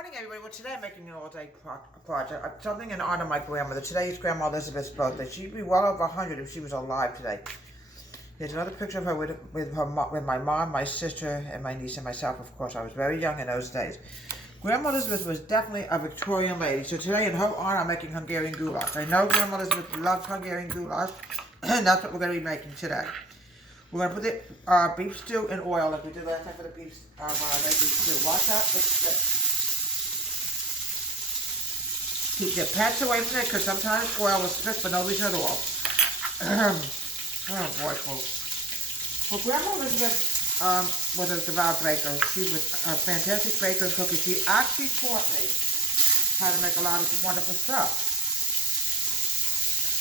Morning, everybody. Well, today I'm making an all-day project. Something in honor of my grandmother. Today is Grandma Elizabeth's birthday. She'd be well over 100 if she was alive today. Here's another picture of her with my mom, my sister, and my niece and myself. Of course, I was very young in those days. Grandma Elizabeth was definitely a Victorian lady. So today, in her honor, I'm making Hungarian goulash. I know Grandma Elizabeth loves Hungarian goulash, and that's what we're going to be making today. We're going to put the beef stew in oil like we did last time for the beef when I made beef stew. Watch out, it's slick. Keep your pets away from it because sometimes oil will split for no reason at all. Oh boy, folks. Well, Grandma Elizabeth was a devout baker. She was a fantastic baker and cooker. She actually taught me how to make a lot of wonderful stuff.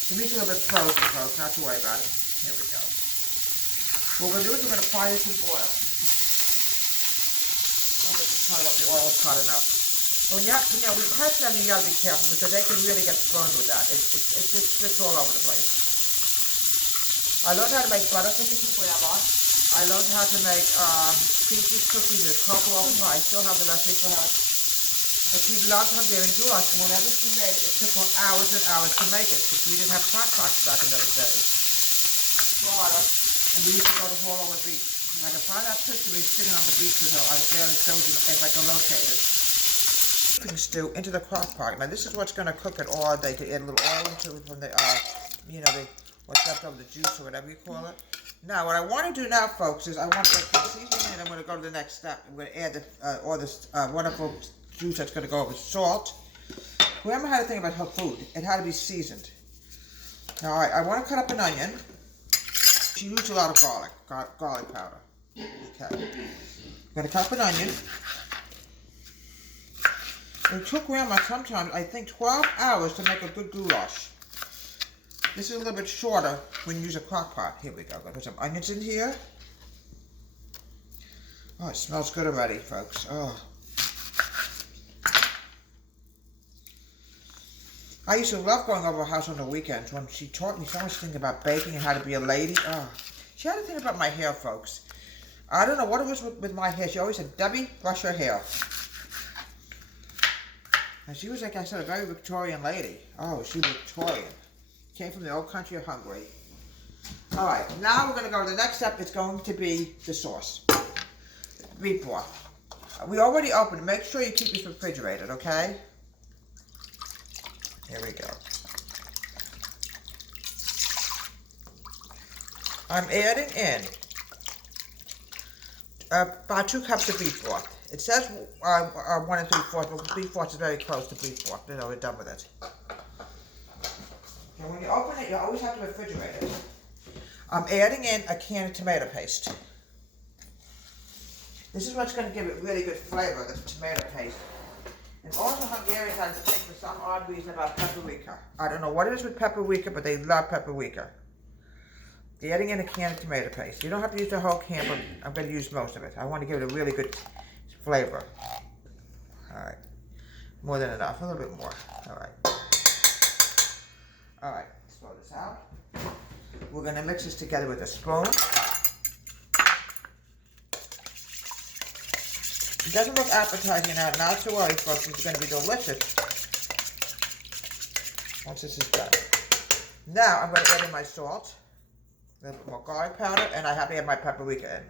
The meat's a little bit frozen, folks, not to worry about it. Here we go. What we're going to do is we're going to fry this with oil. Oh, this is hot enough. The oil is hot enough. When you have, we personally you got to be careful because they can really get burned with that. It just splits all over the place. I learned how to make butter cookies from Grandma. I learned how to make cream cheese cookies with cocoa oven. I still have the recipe for her. And she loved Hungarian goulash, and whenever she made it, it took her hours and hours to make it because we didn't have crock pots back in those days. Water, and we used to go to haul over beef. If I can find that picture of me sitting on the beach with her, I would gladly show you if I can locate it. Stew into the crock pot. Now this is what's going to cook it all day, to add a little oil into it from the, what's left over, the juice or whatever you call it. Now what I want to do now, folks, is I want to put the seasoning in. I'm going to go to the next step. I'm going to add all this wonderful juice that's going to go with salt. Grandma had a thing about her food. It had to be seasoned. Now I want to cut up an onion. She used a lot of garlic powder. Okay. I'm going to cut up an onion. It took Grandma sometimes, I think, 12 hours to make a good goulash. This is a little bit shorter when you use a crock pot. Here we go. I'm going to put some onions in here. Oh, it smells good already, folks. Oh. I used to love going over her house on the weekends when she taught me so much things about baking and how to be a lady. Oh. She had a thing about my hair, folks. I don't know what it was with my hair. She always said, Debbie, brush your hair. And she was, like I said, a very Victorian lady. Oh, she was Victorian. Came from the old country of Hungary. All right, now we're going to go to the next step. It's going to be the sauce. Beef broth. We already opened it. Make sure you keep this refrigerated, okay? Here we go. I'm adding in about 2 cups of beef broth. It says 1 3/4, but beef broth is very close to beef broth. You know, we're done with it. And when you open it, you always have to refrigerate it. I'm adding in a can of tomato paste. This is what's going to give it really good flavor, the tomato paste. And also Hungarians have a thing for some odd reason about paprika. I don't know what it is with paprika, but they love paprika. Adding in a can of tomato paste. You don't have to use the whole can, but I'm going to use most of it. I want to give it a really good flavor. All right. More than enough. A little bit more. All right. All right. Let's throw this out. We're going to mix this together with a spoon. It doesn't look appetizing now. Not to worry, folks. It's going to be delicious once this is done. Now I'm going to add in my salt, a little bit more garlic powder, and I have to add my paprika in.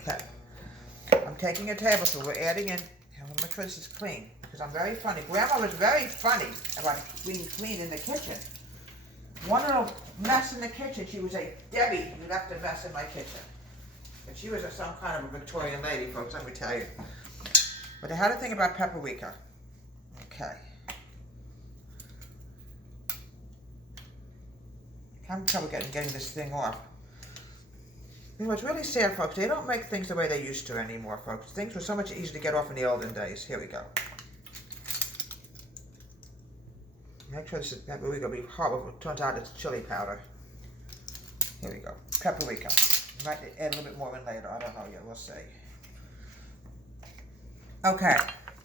Okay. I'm taking a tablespoon. We're adding in. I'm going to make sure this is clean because I'm very funny. Grandma was very funny about being clean in the kitchen. One little mess in the kitchen. She was a Debbie who left a mess in my kitchen. But she was some kind of a Victorian lady, folks, let me tell you. But I had a thing about paprika. Okay. I'm having trouble getting this thing off. You know, it's really sad, folks. They don't make things the way they used to anymore, folks. Things were so much easier to get off in the olden days. Here we go. Make sure this is paprika will be horrible. It turns out it's chili powder. Here we go. Paprika. Might add a little bit more in later. I don't know yet. We'll see. Okay.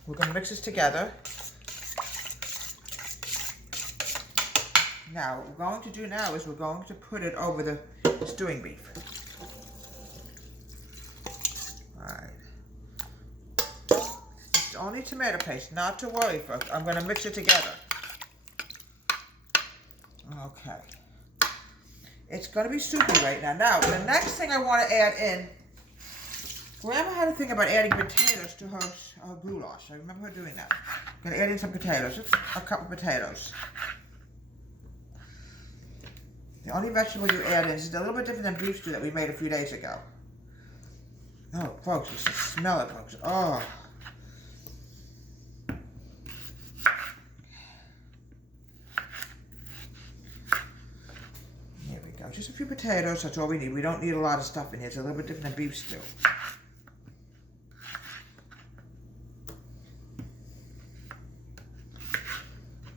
We're going to mix this together. Now, what we're going to do now is we're going to put it over the stewing beef. Alright. It's only tomato paste, not to worry, folks. I'm going to mix it together. Okay. It's going to be soupy right now. Now, the next thing I want to add in, Grandma had a thing about adding potatoes to her goulash. I remember her doing that. I'm going to add in some potatoes, just a couple potatoes. The only vegetable you add in is a little bit different than beef stew that we made a few days ago. Oh, folks, you should smell it, folks. Oh. Here we go. Just a few potatoes, that's all we need. We don't need a lot of stuff in here. It's a little bit different than beef stew.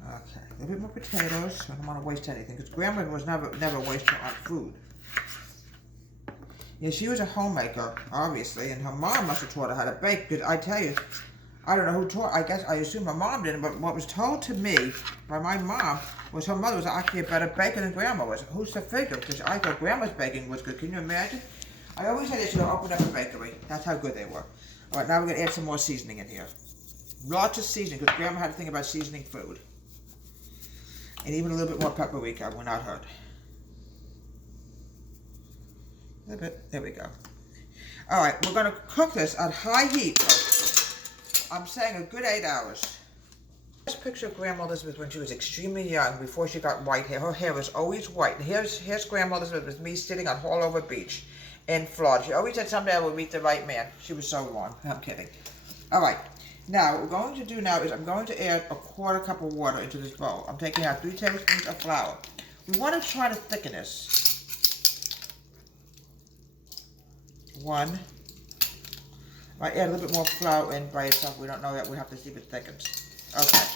Okay, a little bit more potatoes. I don't want to waste anything because Grandma was never wasting on food. Yeah, she was a homemaker, obviously, and her mom must have taught her how to bake, because I tell you, I don't know who taught, I assume her mom didn't, but what was told to me by my mom was her mother was actually a better baker than Grandma was. Who's to figure? Because I thought Grandma's baking was good. Can you imagine? I always said they should have opened up a bakery. That's how good they were. All right, now we're going to add some more seasoning in here. Lots of seasoning, because Grandma had to think about seasoning food. And even a little bit more paprika will not hurt. A little bit. There we go. All right, we're going to cook this at high heat. I'm saying a good 8 hours. This picture of Grandma Elizabeth when she was extremely young, before she got white hair. Her hair was always white. And here's Grandma Elizabeth with me sitting on Haulover Beach in Florida. She always said someday I will meet the right man. She was so wrong. I'm kidding. All right. Now, what we're going to do now is I'm going to add a 1/4 cup of water into this bowl. I'm taking out 3 tablespoons of flour. We want to try to thicken this. 1. I add a little bit more flour in by itself. We don't know yet. We have to see if it thickens. Okay.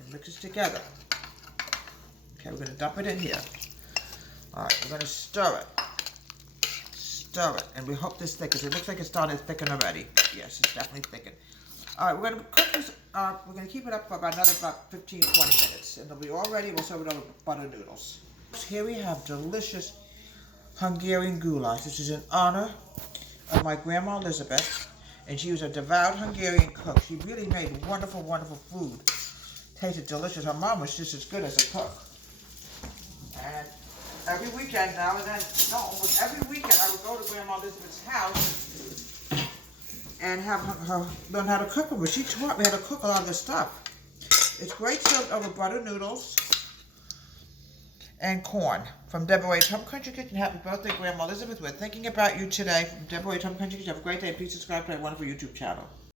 And mix it together. Okay, we're going to dump it in here. All right, we're going to stir it. Stir it. And we hope this thickens. It looks like it's starting to thicken already. Yes, it's definitely thickened. All right, we're going to cook this. We're going to keep it up for about 15, 20 minutes. And it'll be all ready. We'll serve it over butter noodles. Here we have delicious Hungarian goulash. This is in honor of my Grandma Elizabeth, and she was a devout Hungarian cook. She really made wonderful, wonderful food. Tasted delicious. Her mom was just as good as a cook. And every weekend now and then, no, almost every weekend I would go to Grandma Elizabeth's house and have her learn how to cook with me. She taught me how to cook a lot of this stuff. It's great served over butter noodles and corn. From Deborah H. Home Country Kitchen, happy birthday, Grandma Elizabeth. We're thinking about you today. From Deborah H. Home Country Kitchen. Have a great day. Please subscribe to my wonderful YouTube channel.